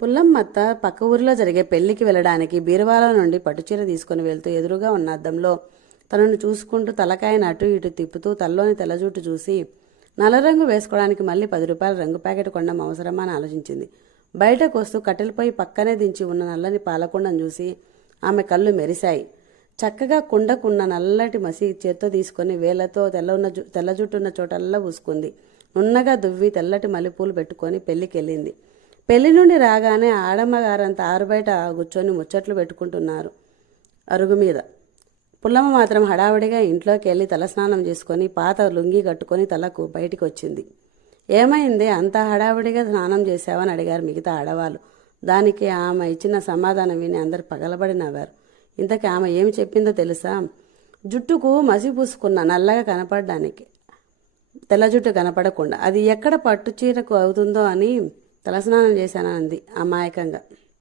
పుల్లమ్మత్త పక్క ఊరిలో జరిగే పెళ్లికి వెళ్ళడానికి బీరువాలో నుండి పట్టుచీర తీసుకుని వెళ్తూ ఎదురుగా ఉన్న అద్దంలో తనను చూసుకుంటూ తలకాయను అటు ఇటు తిప్పుతూ తల్లోని తెల్లజుట్టు చూసి నల్లరంగు వేసుకోవడానికి మళ్ళీ 10 రూపాయల రంగు ప్యాకెట్ కొనడం అవసరమా అని ఆలోచించింది. బయటకు వస్తూ కట్టెలపై పక్కనే దించి ఉన్న నల్లని పాలకుండను చూసి ఆమె కళ్ళు మెరిశాయి. చక్కగా కుండకున్న నల్లటి మసి చేత్తో తీసుకుని వేళ్లతో తెల్ల జుట్టున్న చోటల్లా పూసుకుంది. నున్నగా దువ్వి తెల్లటి మల్లెపూలు పెట్టుకొని పెళ్లికెళ్ళింది. పెళ్లి నుండి రాగానే ఆడమ్మగారంతా ఆరుబయట కూర్చొని ముచ్చట్లు పెట్టుకుంటున్నారు అరుగు మీద. పుల్లమ్మ మాత్రం హడావుడిగా ఇంట్లోకి వెళ్ళి తలస్నానం చేసుకొని పాత లుంగి కట్టుకొని తలకు బయటికి వచ్చింది. ఏమైంది, అంతా హడావుడిగా స్నానం చేశావని అడిగారు మిగతా ఆడవాళ్ళు. దానికి ఆమె ఇచ్చిన సమాధానం విని అందరు పగలబడి నవ్వారు. ఇంతకీ ఆమె ఏమి చెప్పిందో తెలుసా? జుట్టుకు మసి పూసుకున్న నల్లగా కనపడడానికి, తెల్ల జుట్టు కనపడకుండా అది ఎక్కడ పట్టు చీరకు అవుతుందో అని తలస్నానం చేశానంది అమాయకంగా.